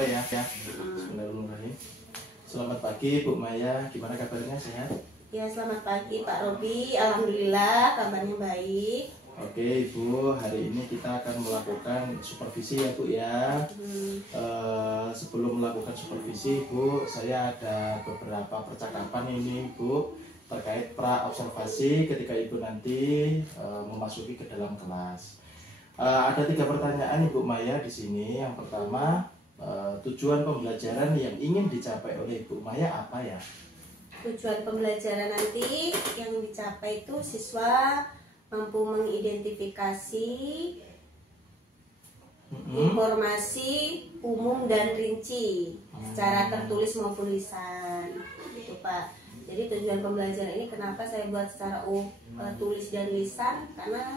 Ya. Bismillahirrahmanirrahim. Selamat pagi Bu Maya, gimana kabarnya, sehat? Ya, selamat pagi Pak Robi. Alhamdulillah kabarnya baik. Oke Ibu, hari ini kita akan melakukan supervisi ya Bu ya. Sebelum melakukan supervisi Bu, saya ada beberapa percakapan ini Bu terkait pra observasi ketika Ibu nanti memasuki ke dalam kelas. Ada 3 pertanyaan Ibu Maya di sini. Yang pertama, tujuan pembelajaran yang ingin dicapai oleh Ibu Maya apa ya? Tujuan pembelajaran nanti yang dicapai itu siswa mampu mengidentifikasi informasi umum dan rinci secara tertulis maupun lisan, gitu Pak. Jadi tujuan pembelajaran ini kenapa saya buat secara tulis dan lisan, karena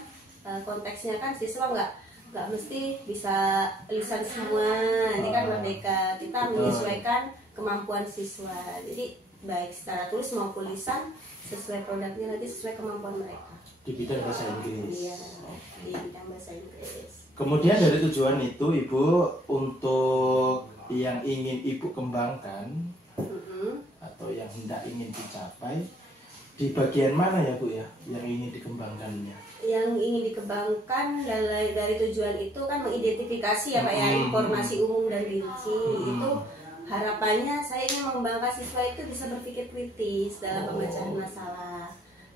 konteksnya kan siswa nggak mesti bisa lisan semua. Ini kan merdeka, kita menyesuaikan kemampuan siswa. Jadi baik secara tulis maupun lisan sesuai produknya, nanti sesuai kemampuan mereka Di bidang bahasa Inggris. Iya, di bidang bahasa Inggris. Kemudian dari tujuan itu Ibu, untuk yang ingin Ibu kembangkan atau yang hendak ingin dicapai, di bagian mana ya Bu ya yang ingin dikembangkannya? Yang ingin dikembangkan dari tujuan itu kan mengidentifikasi ya Pak ya, informasi umum dan rinci. Itu harapannya saya ingin mengembangkan siswa itu bisa berpikir kritis dalam pembacaan masalah.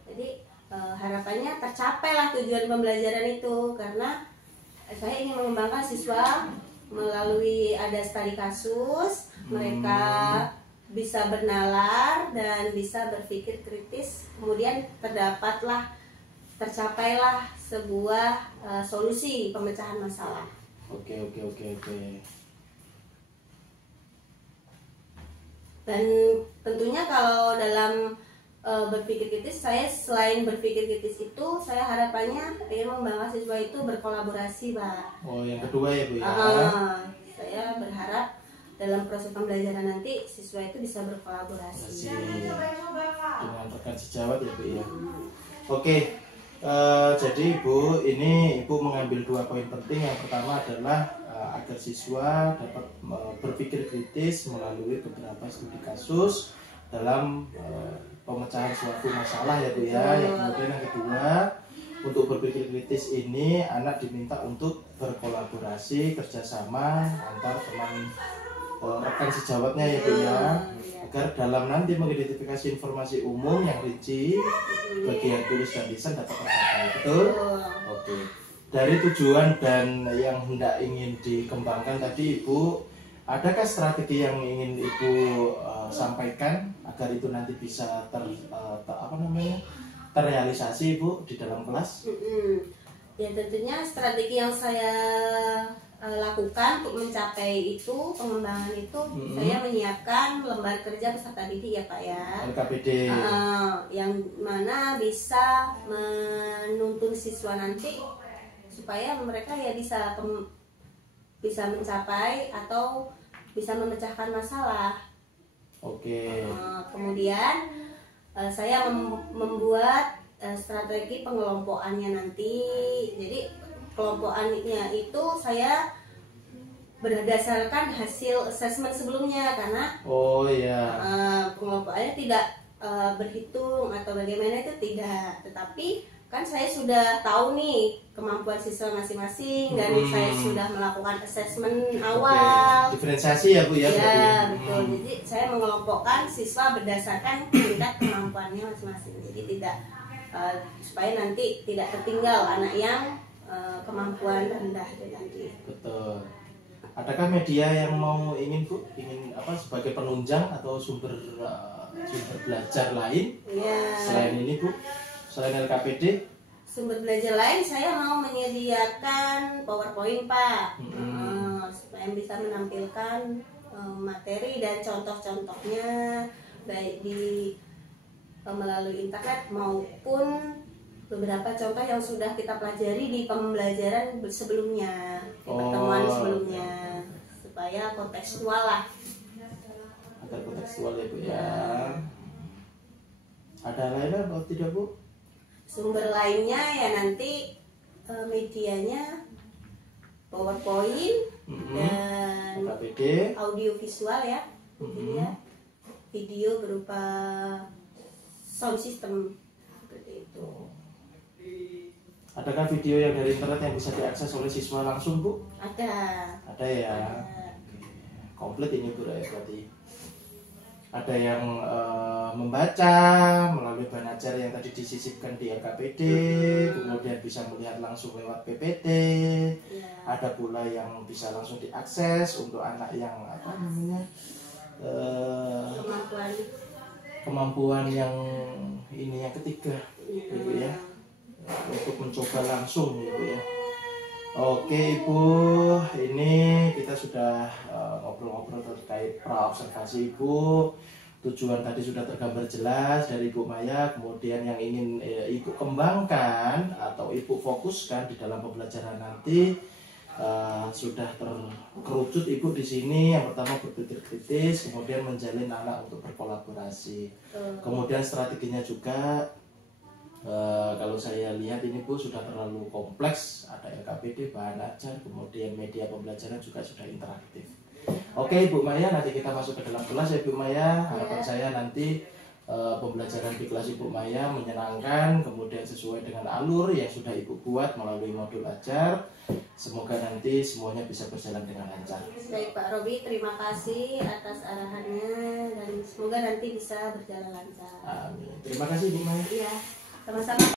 Jadi harapannya tercapailah tujuan pembelajaran itu, karena saya ingin mengembangkan siswa melalui ada studi kasus, mereka bisa bernalar dan bisa berpikir kritis, kemudian tercapailah sebuah solusi pemecahan masalah. Oke. Dan tentunya kalau dalam berpikir kritis, saya selain berpikir kritis itu, saya harapannya ingin membangun siswa itu berkolaborasi Pak. Oh, yang kedua ya Bu ya. Saya berharap dalam proses pembelajaran nanti siswa itu bisa berkolaborasi dengan rekan sejawat ya Bu ya. Oke, jadi Ibu, ini Ibu mengambil 2 poin penting. Yang pertama adalah agar siswa dapat berpikir kritis melalui beberapa studi kasus dalam pemecahan suatu masalah ya Bu ya. Yang kemudian yang kedua, untuk berpikir kritis ini anak diminta untuk berkolaborasi, kerjasama antar teman rekan sejawatnya ya Bu ya, agar dalam nanti mengidentifikasi informasi umum yang rinci bagian tulis dan lisan dapat tercapai. Betul? Oke. Dari tujuan dan yang hendak ingin dikembangkan tadi Ibu, adakah strategi yang ingin Ibu sampaikan agar itu nanti bisa terrealisasi Ibu di dalam kelas? Ya, tentunya strategi yang saya lakukan untuk mencapai itu, pengembangan itu, saya menyiapkan lembar kerja peserta didik ya Pak ya, LKPD, yang mana bisa menuntun siswa nanti supaya mereka ya bisa mencapai atau bisa memecahkan masalah. Oke. Kemudian saya membuat strategi pengelompokannya nanti. Jadi kelompokannya itu saya berdasarkan hasil asesmen sebelumnya, karena pengelompokannya tidak berhitung atau bagaimana itu tidak, tetapi kan saya sudah tahu nih kemampuan siswa masing-masing dan saya sudah melakukan asesmen awal. Diferensiasi ya Bu ya? Ya betul. Jadi saya mengelompokkan siswa berdasarkan tingkat kemampuannya masing-masing. Jadi tidak supaya nanti tidak tertinggal anak yang kemampuan rendah itu nanti. Betul. Adakah media yang ingin sebagai penunjang atau sumber belajar lain selain ini Bu? Selain LKPD? Sumber belajar lain saya mau menyediakan PowerPoint Pak, supaya bisa menampilkan materi dan contoh-contohnya baik melalui internet maupun beberapa contoh yang sudah kita pelajari di pembelajaran sebelumnya, di pertemuan sebelumnya, supaya kontekstual lah. Agar kontekstual ya Bu ya. Ada lain atau tidak Bu? Sumber lainnya ya nanti medianya PowerPoint dan dan LKPD, audio visual ya, video berupa sound system seperti itu. Adakah video yang dari internet yang bisa diakses oleh siswa langsung, Bu? Ada ya. Komplit ini, Bu, ya, berarti. Ada yang membaca melalui bahan ajar yang tadi disisipkan di LKPD, kemudian bisa melihat langsung lewat PPT. Ada pula yang bisa langsung diakses untuk anak yang apa namanya kemampuan yang ini yang ketiga, gitu ya, untuk mencoba langsung, gitu ya. Oke Ibu, ini kita sudah ngobrol-ngobrol terkait praobservasi Ibu. Tujuan tadi sudah tergambar jelas dari Ibu Maya. Kemudian yang ingin Ibu kembangkan atau Ibu fokuskan di dalam pembelajaran nanti sudah terkerucut Ibu di sini. Yang pertama berpikir kritis, kemudian menjalin anak untuk berkolaborasi. Kemudian strateginya juga kalau saya lihat ini Bu sudah terlalu kompleks, ada LKPD, bahan ajar, kemudian media pembelajaran juga sudah interaktif. Oke Ibu Maya, nanti kita masuk ke dalam kelas ya Ibu Maya. Harapan saya nanti pembelajaran di kelas Ibu Maya menyenangkan, kemudian sesuai dengan alur yang sudah Ibu buat melalui modul ajar. Semoga nanti semuanya bisa berjalan dengan lancar. Baik Pak Robi, terima kasih atas arahannya dan semoga nanti bisa berjalan lancar. Amin. Terima kasih Ibu Maya. Iya, sama-sama.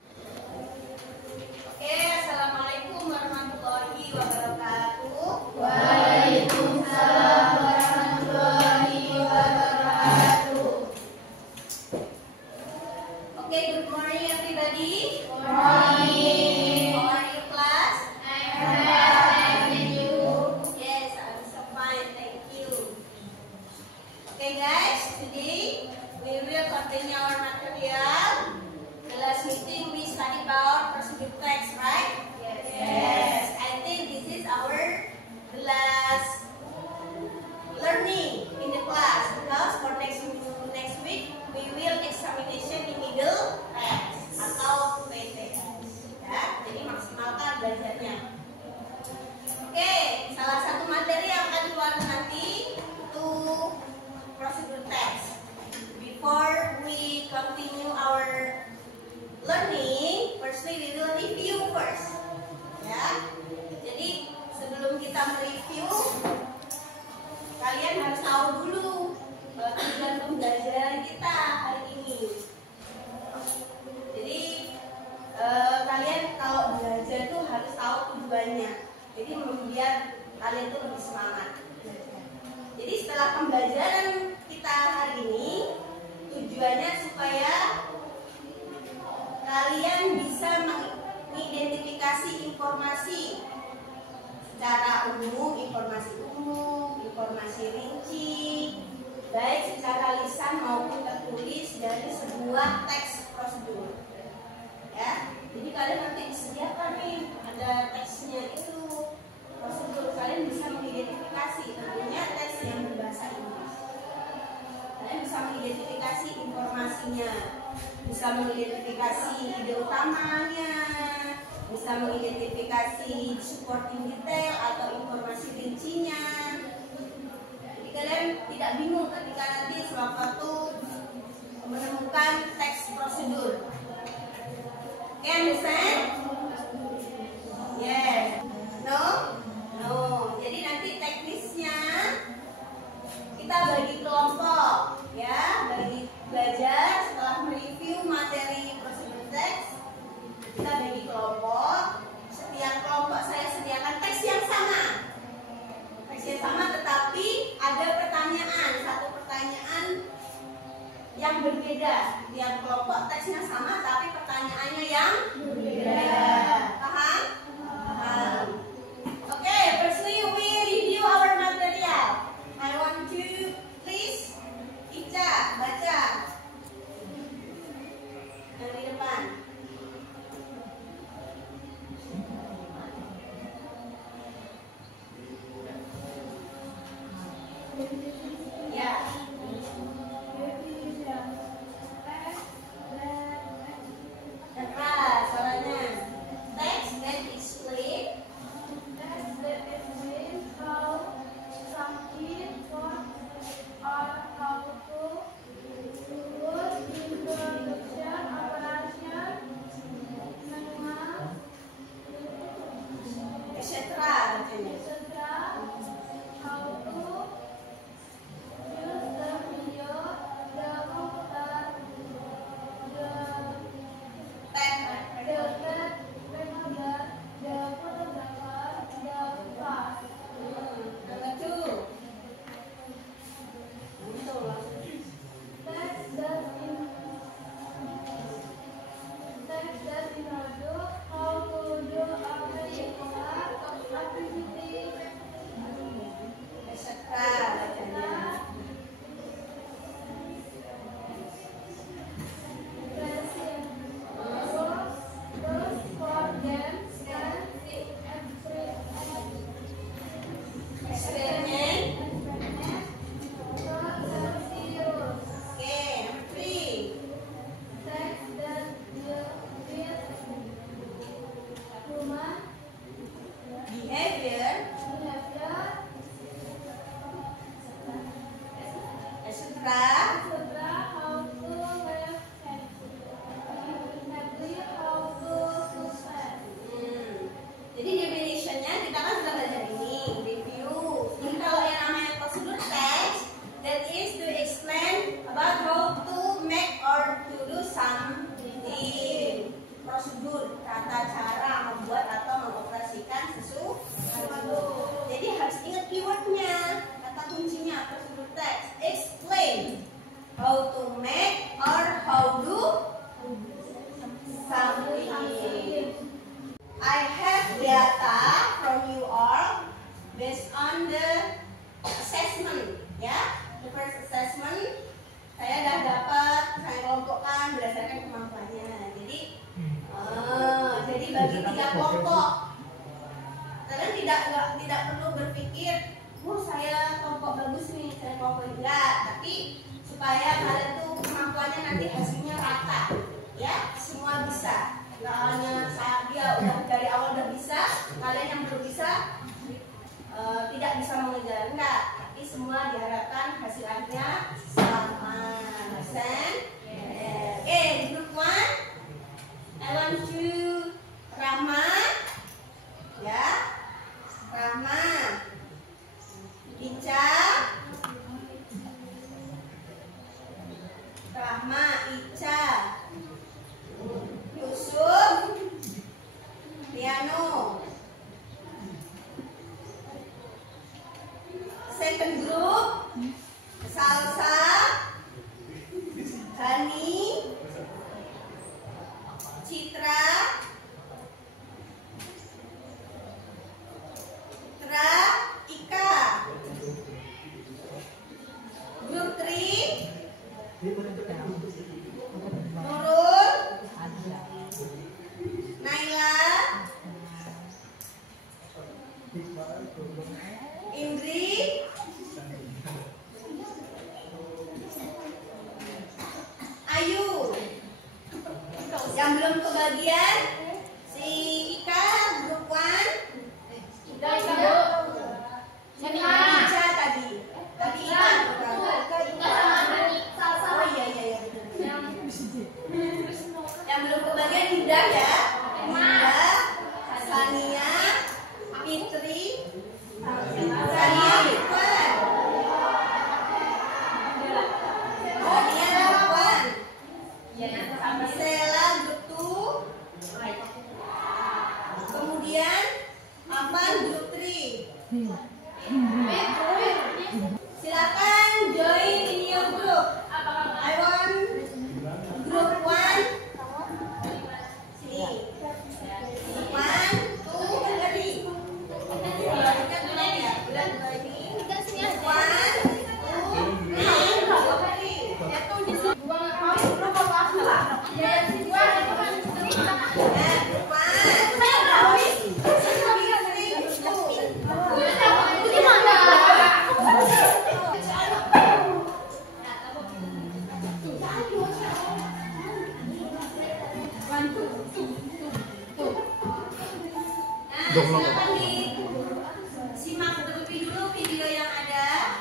Oke, assalamualaikum warahmatullahi wabarakatuh. Waalaikumsalam warahmatullahi wabarakatuh. Oke, good morning everybody. Good morning. How are you class? I'm fine, thank you. Yes, I'm so fine, thank you. Okay guys, today we will continue our material. The last meeting we studied about procedure text, right? Yes. I think this is our last learning in the class because for next week we will examination in middle text atau PTS. Ya, jadi maksimalkan belajarnya. Oke, salah satu materi yang akan keluar nanti itu procedure text. Before we continue our learning, firstly we will review first. Ya. Jadi sebelum kita mereview, kalian harus tahu dulu tujuan pembelajaran kita hari ini. Jadi kalian kalau belajar tuh harus tahu tujuannya. Jadi biar kalian tuh lebih semangat. Jadi setelah pembelajaran kita hari ini, tujuannya supaya kalian bisa mengidentifikasi informasi secara umum, informasi rinci, baik secara lisan maupun tertulis dari sebuah teks prosedur. Ya, jadi kalian nanti disediakan nih ada teksnya itu prosedur, kalian bisa mengidentifikasi tentunya teks yang berbahasa Inggris. Kalian bisa mengidentifikasi informasinya, bisa mengidentifikasi ide utamanya, bisa mengidentifikasi supporting detail atau informasi rincinya. Jadi kalian tidak bingung ketika nanti sewaktu menemukan teks prosedur. Can you understand? Yes. No? No. Jadi nanti teknisnya kita bagi kelompok, ya, bagi belajar setelah mereview materi prosedur teks. Kita bagi kelompok. Setiap kelompok saya sediakan teks yang sama. Teks yang sama tetapi ada pertanyaan, satu pertanyaan yang berbeda. Tiap kelompok teksnya sama tapi pertanyaannya yang berbeda. Paham? Paham. Oke, firstly we review our material. I want you please Ica baca yang di depan. Ya. Keras suaranya. Text that explain how some how to make or how do something. I have data from you all based on the assessment, ya. The first assessment saya dah dapat, saya kelompokkan berdasarkan kemampuannya. Jadi bagi 3 kelompok. Kalian tidak perlu berpikir, saya kelompok bagus nih, saya kelompok enggak. Tapi supaya kalian tuh kemampuannya nanti hasilnya rata, ya, semua bisa. Nggak hanya dia udah dari awal udah bisa, kalian yang belum bisa tidak bisa mengejar, enggak. Tapi semua diharapkan hasil akhirnya sama. Understand? Oke, group 1. I want you Rahma, ya, Rahma, Ica, Rahma, Ica, Yusuf, Piano. Second group, Salsa, Hani, Citra, Ika. Group 3, Nurul, Naila, Indri, Ayu. Yang belum kebagian si Ika group 1. Ica tadi Ika oh iya yang belum kebagian Indah, ya. Indah, Sania, Fitri, Sania bukan. Sania bukan. Sela group 2. Kemudian Afan group 3. Silakan join in your group. I want group 1. Sini. 1, 2, 3. Bulan 2 ini. 1, 2, 3. Silakan disimak terlebih dulu video yang ada.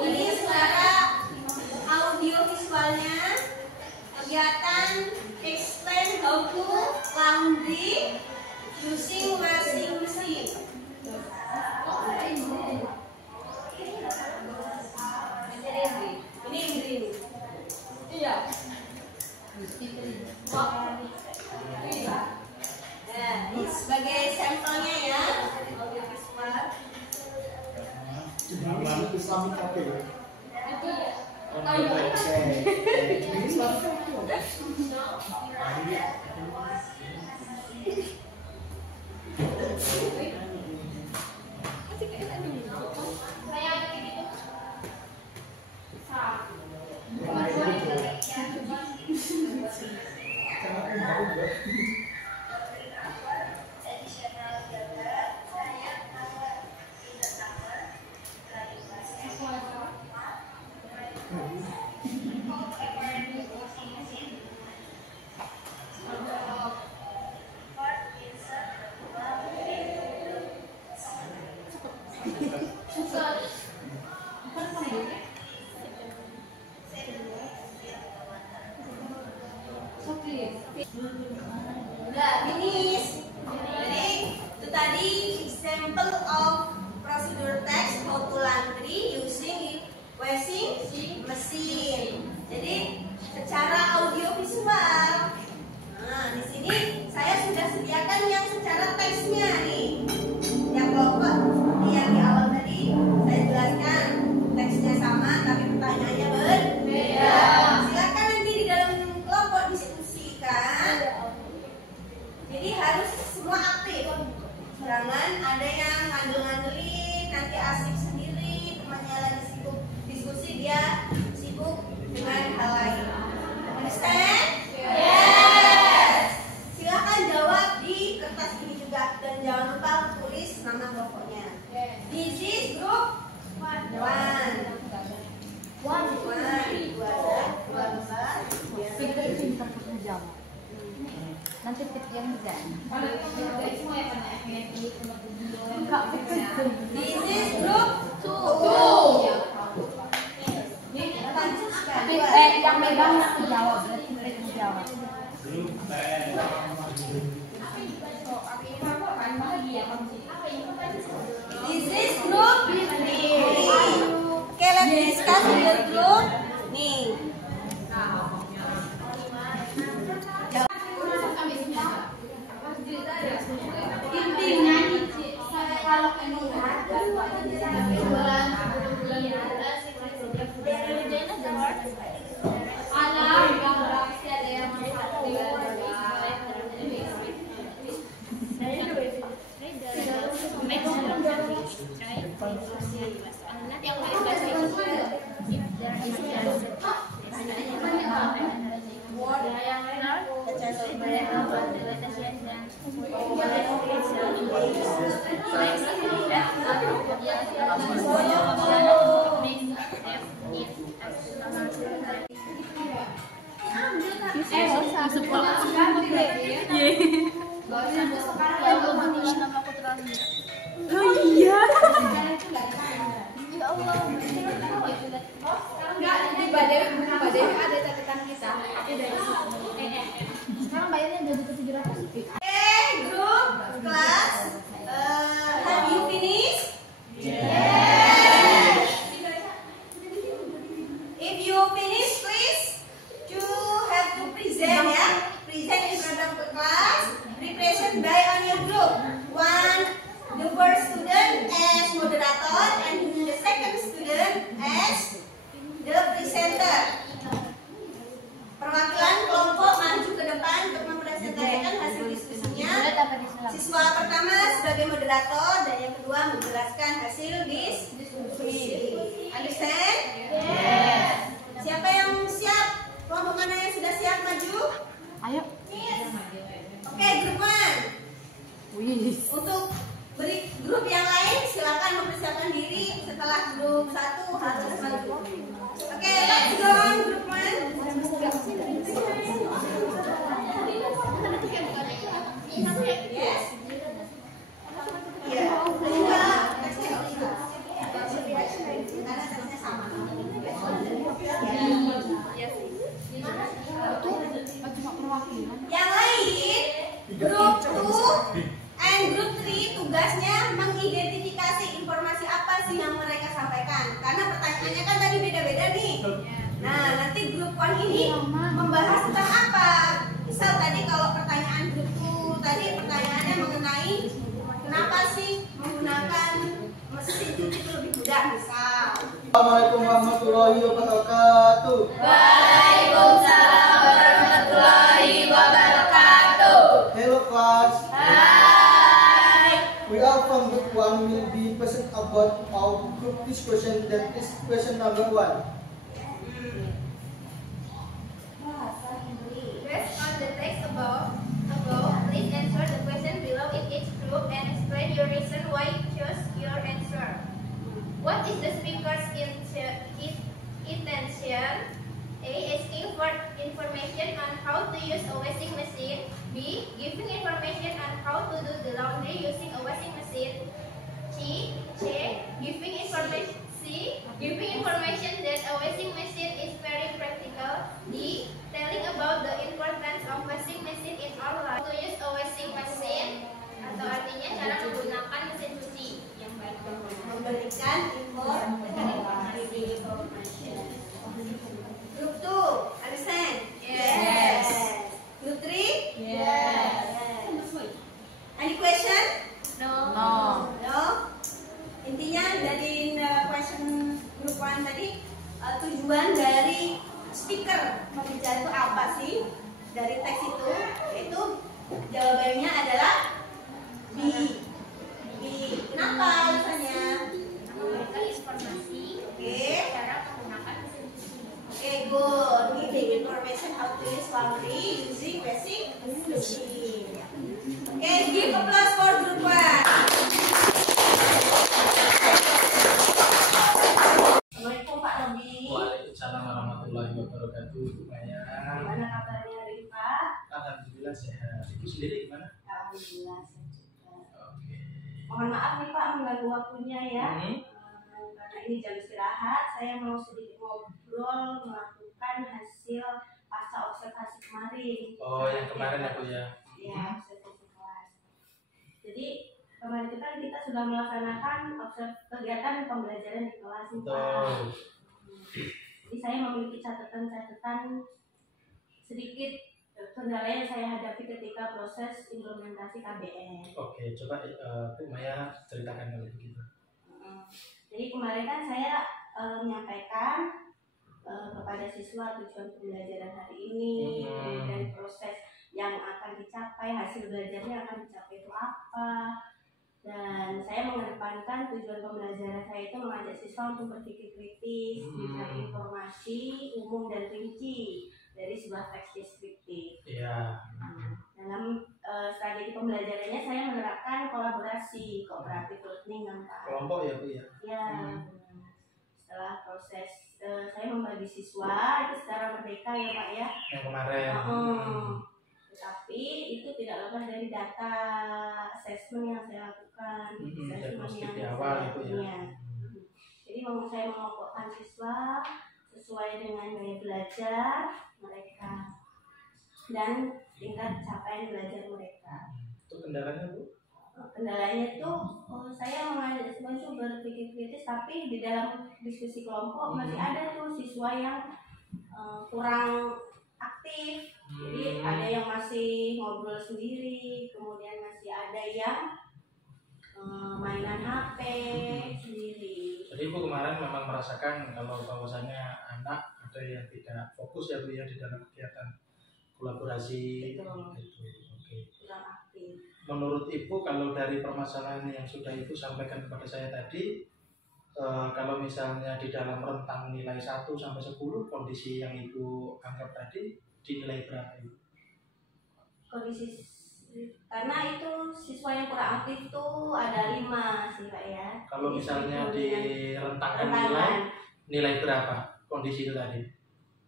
Ini secara audio visualnya kegiatan explain how to laundry using washing machine. Ini green. Iya. Nah, ini sebagai sampelnya, ya, audio visual. Islamic Cafe. This is group 2. Yang megang jawab, berarti mereka jawab. This is group 3. Okay, let's discuss your group. Nih. Oh iya. Ya Allah. Enggak, nanti badai ada catatan kita. Sekarang bayarnya udah butuh 700. Okay, group class. Have you finished? Yes. If you finish, please you have to present ya. Present in front of the class. Represent by on your group. One, the first student as moderator and the second student as the presenter. Perwakilan kelompok maju ke depan untuk mempresentasikan hasil diskusinya. Siswa pertama sebagai moderator dan yang kedua menjelaskan hasil diskusi. Understand? Yes. Siapa yang siap? Kelompok mana yang sudah siap maju? Ayo. Oke, grup 1. Untuk beri grup yang lain silakan mempersiapkan diri setelah grup 1 harus maju. Oke, let's go on grup 1. Yes. Iya. Karena teksnya sama. Yang lain, grup 2 and grup 3 tugasnya mengidentifikasi informasi apa sih yang mereka sampaikan. Karena pertanyaannya kan tadi beda-beda nih. Nah, nanti grup 1 ini membahas tentang apa? Misal tadi kalau pertanyaan grup 2 tadi pertanyaannya mengenai kenapa sih menggunakan mesin cuci itu lebih mudah misal. Assalamualaikum warahmatullahi wabarakatuh. Waalaikumsalam warahmatullahi wabarakatuh. Hello class. Hai. We are from group 1 will be present about our group discussion, that is question number 1. Based on the text above, please answer the question below in each group and explain your reason why you chose your answer. What is the speaker's intention? A. Asking for information on how to use a washing machine. B. Giving information on how to do the laundry using a washing machine. C. Giving information that a washing machine is very practical. D. Telling about the importance of washing machine in our life. To use a washing machine atau artinya cara menggunakan mesin cuci yang baik. Memberikan informasi. Grup 2, understand? Yes. Group 3? Yes. Any question? No. No? Intinya dari question group 1 tadi, tujuan dari speaker pembicara itu apa sih? Dari teks itu, yaitu jawabannya adalah B. Kenapa alasannya? Memberikan informasi cara menggunakan mesin cuci. Oke, good. Giving information how to use laundry using washing machine. Oke, give applause for group 1. Assalamualaikum Pak Robi. Waalaikumsalam warahmatullahi wabarakatuh. Gimana kabarnya hari ini Pak? Alhamdulillah sehat. Ibu sendiri gimana? Mohon maaf nih Pak mengganggu waktunya ya. Karena ini jam istirahat, saya mau sedikit ngobrol melakukan hasil pasca observasi kemarin. Oh, yang kemarin ya Bu ya. Iya, observasi kelas. Jadi kemarin kita sudah melaksanakan kegiatan pembelajaran di kelas Pak. Jadi saya memiliki catatan-catatan sedikit kendala yang saya hadapi ketika proses implementasi KBM. Oke, coba Bu Maya ceritakan kalau begitu. Jadi kemarin kan saya menyampaikan kepada siswa tujuan pembelajaran hari ini, kemudian proses yang akan dicapai, hasil belajarnya akan dicapai itu apa. Dan saya mengedepankan tujuan pembelajaran saya itu mengajak siswa untuk berpikir kritis, mencari informasi umum dan rinci dari sebuah teks deskriptif. Iya. Dalam strategi pembelajarannya saya menerapkan kolaborasi, kooperatif learning kan Pak. Kelompok ya Bu ya. Ya. Setelah proses saya membagi siswa itu secara merdeka ya Pak ya. Yang kemarin. Tetapi itu tidak lepas dari data assessment yang saya lakukan, diagnostik di awal itu ya. Jadi saya mengelompokkan siswa sesuai dengan gaya belajar mereka dan tingkat capaian belajar mereka. Itu kendalanya Bu? Kendalanya itu saya mengajak siswa itu berpikir kritis, tapi di dalam diskusi kelompok masih ada tuh siswa yang kurang aktif. Jadi ada yang masih ngobrol sendiri, kemudian masih ada yang mainan HP sendiri. Jadi Ibu kemarin memang merasakan kalau bahwasannya anak ada yang tidak fokus ya Bu ya di dalam kegiatan kolaborasi. Betul. Oke. Kurang aktif. Menurut Ibu kalau dari permasalahan yang sudah Ibu sampaikan kepada saya tadi, kalau misalnya di dalam rentang nilai 1 sampai 10 kondisi yang Ibu anggap tadi dinilai berapa Ibu? Kondisi karena itu siswa yang kurang aktif tuh ada 5 sih Pak ya. Kalau Jadi, misalnya direntangkan nilai berapa kondisi itu tadi?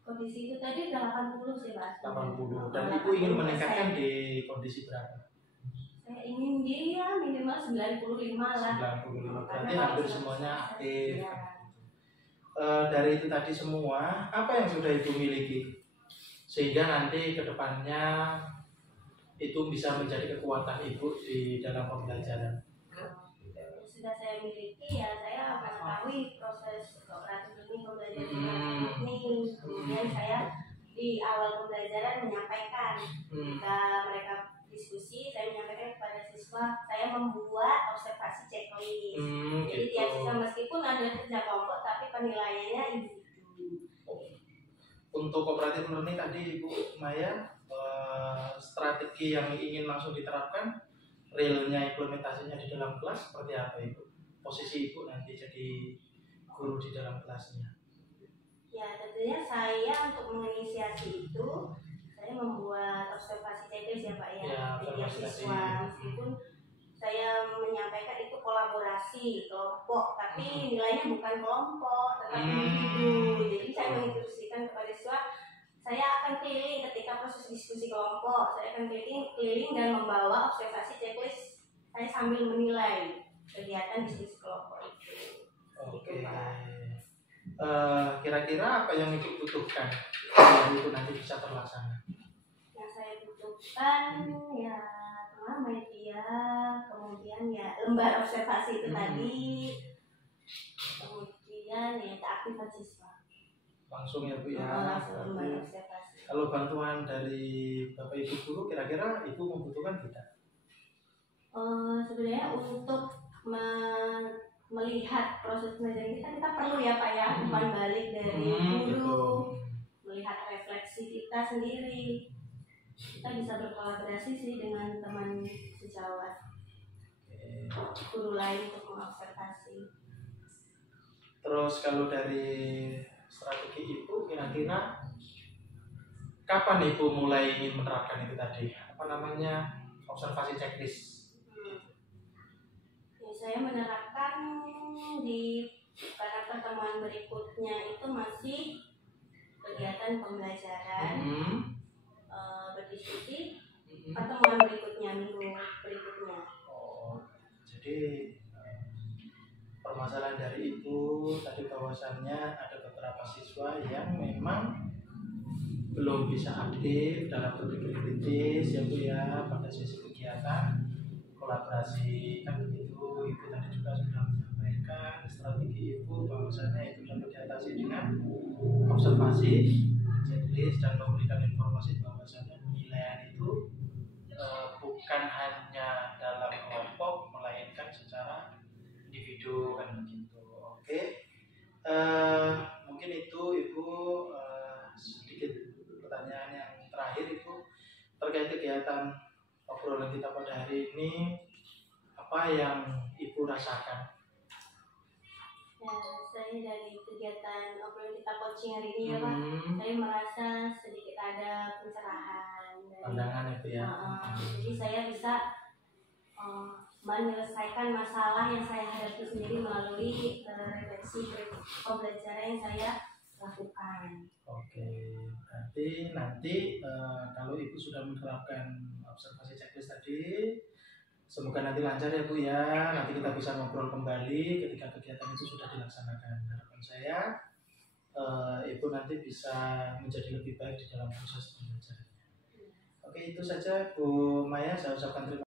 Kondisi itu tadi 80 sih Pak. 80. Dan Ibu ingin meningkatkan di kondisi berapa? Saya ingin dia minimal 95 lah. 95. Berarti hampir semuanya aktif. Ya. Dari itu tadi semua, apa yang sudah Ibu miliki? Sehingga nanti ke depannya itu bisa menjadi kekuatan Ibu di dalam pembelajaran. Sudah saya miliki ya, saya mengetahui proses kooperatif learning, pembelajaran ini. Kemudian saya di awal pembelajaran menyampaikan ketika mereka diskusi, saya menyampaikan kepada siswa saya membuat observasi checklist. Jadi tiap siswa meskipun ada kerja kelompok tapi penilaiannya individu. Untuk kooperatif learning tadi Ibu Maya, strategi yang ingin langsung diterapkan, realnya implementasinya di dalam kelas seperti apa Ibu? Posisi Ibu nanti jadi guru di dalam kelasnya. Ya tentunya saya untuk menginisiasi itu saya membuat observasi checklist ya Pak ya, tiap siswa. Meskipun saya menyampaikan itu kolaborasi kelompok, tapi nilainya bukan kelompok tetapi individu. Jadi saya menginstruksikan kepada siswa, saya akan keliling ketika proses diskusi kelompok, saya akan keliling dan membawa observasi checklist saya sambil menilai kegiatan diskusi kelompok itu. Oke. Kira-kira apa yang Ibu butuhkan agar itu nanti bisa terlaksana? Yang saya butuhkan ya media, kemudian ya lembar observasi itu tadi, kemudian ya keaktifan siswa. Langsung ya Bu ya. Langsung lembar observasi. Kalau bantuan dari Bapak Ibu guru, kira-kira Ibu membutuhkan tidak? Sebenarnya untuk melihat proses pembelajaran kita perlu ya Pak ya, umpan balik dari guru, melihat refleksi kita sendiri. Kita bisa berkolaborasi sih dengan teman sejawat, guru lain untuk mengobservasi. Terus kalau dari strategi Ibu, kira-kira kapan Ibu mulai ingin menerapkan itu tadi? Apa namanya, observasi checklist? Ya, saya menerapkan pada pertemuan berikutnya itu masih kegiatan pembelajaran, berdiskusi. Pertemuan berikutnya, minggu berikutnya. Oh, jadi Jadi permasalahan dari Ibu tadi bahwasannya ada beberapa siswa yang memang belum bisa aktif dalam berpikir kritis ya Bu ya pada sesi kegiatan kolaborasi kan begitu. Ibu tadi juga sudah menyampaikan strategi Ibu bahwasannya itu dapat diatasi dengan observasi, checklist dan memberikan informasi bahwasannya penilaian itu bukan hanya dalam kelompok melainkan secara individu kan begitu. Oke. Mungkin itu Ibu sedikit pertanyaan yang terakhir Ibu terkait kegiatan obrolan kita pada hari ini, apa yang Ibu rasakan? Ya, saya dari kegiatan obrolan kita coaching hari ini ya Pak, saya merasa sedikit ada pencerahan dari Pandangan itu ya. Jadi saya bisa menyelesaikan masalah yang saya hadapi sendiri melalui refleksi pembelajaran yang saya lakukan. Oke, berarti nanti kalau Ibu sudah menerapkan observasi checklist tadi, semoga nanti lancar ya Bu ya. Nanti kita bisa ngobrol kembali ketika kegiatan itu sudah dilaksanakan. Harapan saya Ibu nanti bisa menjadi lebih baik di dalam proses pembelajarannya. Oke, itu saja Bu Maya, saya ucapkan terima kasih.